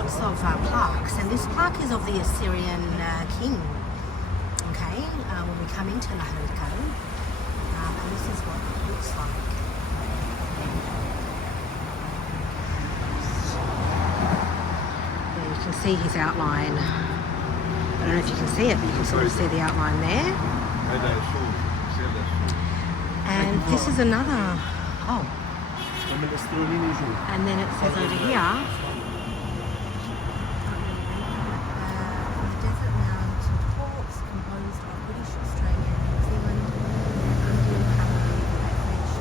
lots of plaques, and this plaque is of the Assyrian king. Okay, when we come into Nahr, and this is what it looks like. There you can see his outline. I don't know if you can see it, but you can sort of see the outline there. And this is another. Oh. And then it says over here. Desert mountain ports composed of British, Australian, New Zealand, Indian cavalry, French,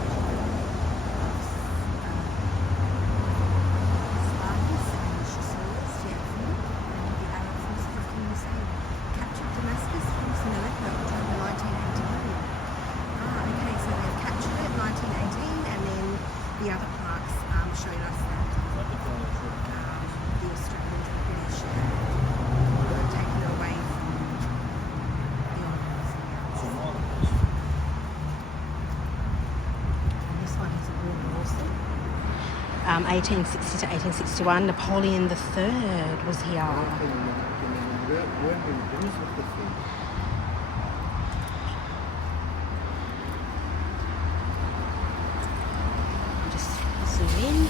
Spartans and chasseurs, and the Arab forces of King Hussein captured Damascus, Homs and Aleppo in October 1918. Okay, so they've captured it 1918, and then the other plaques showed us that the Australians and British had taken it away from the Ottomans. And this one is a World War also. 1860 to 1861, Napoleon III was here. In.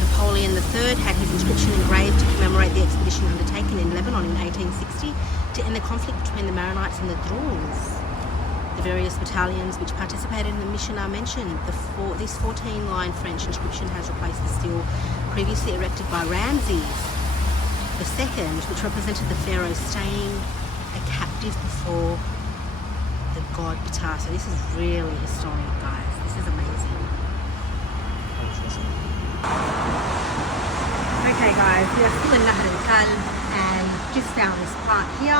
Napoleon III had his inscription engraved to commemorate the expedition undertaken in Lebanon in 1860 to end the conflict between the Maronites and the Druze. The various battalions which participated in the mission are mentioned. This 14-line French inscription has replaced the stele previously erected by Ramses II, which represented the pharaoh staying a captive before the god Ptah. So this is really historic, guys. This is amazing. Okay guys, we are still in Nahr Kalb and just found this part here.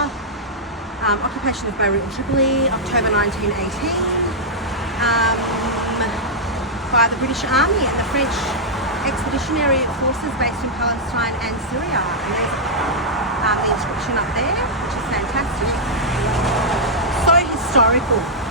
Occupation of Beirut and Tripoli, October 1918, by the British Army and the French expeditionary forces based in Palestine and Syria. And there's the inscription up there, which is fantastic. So historical.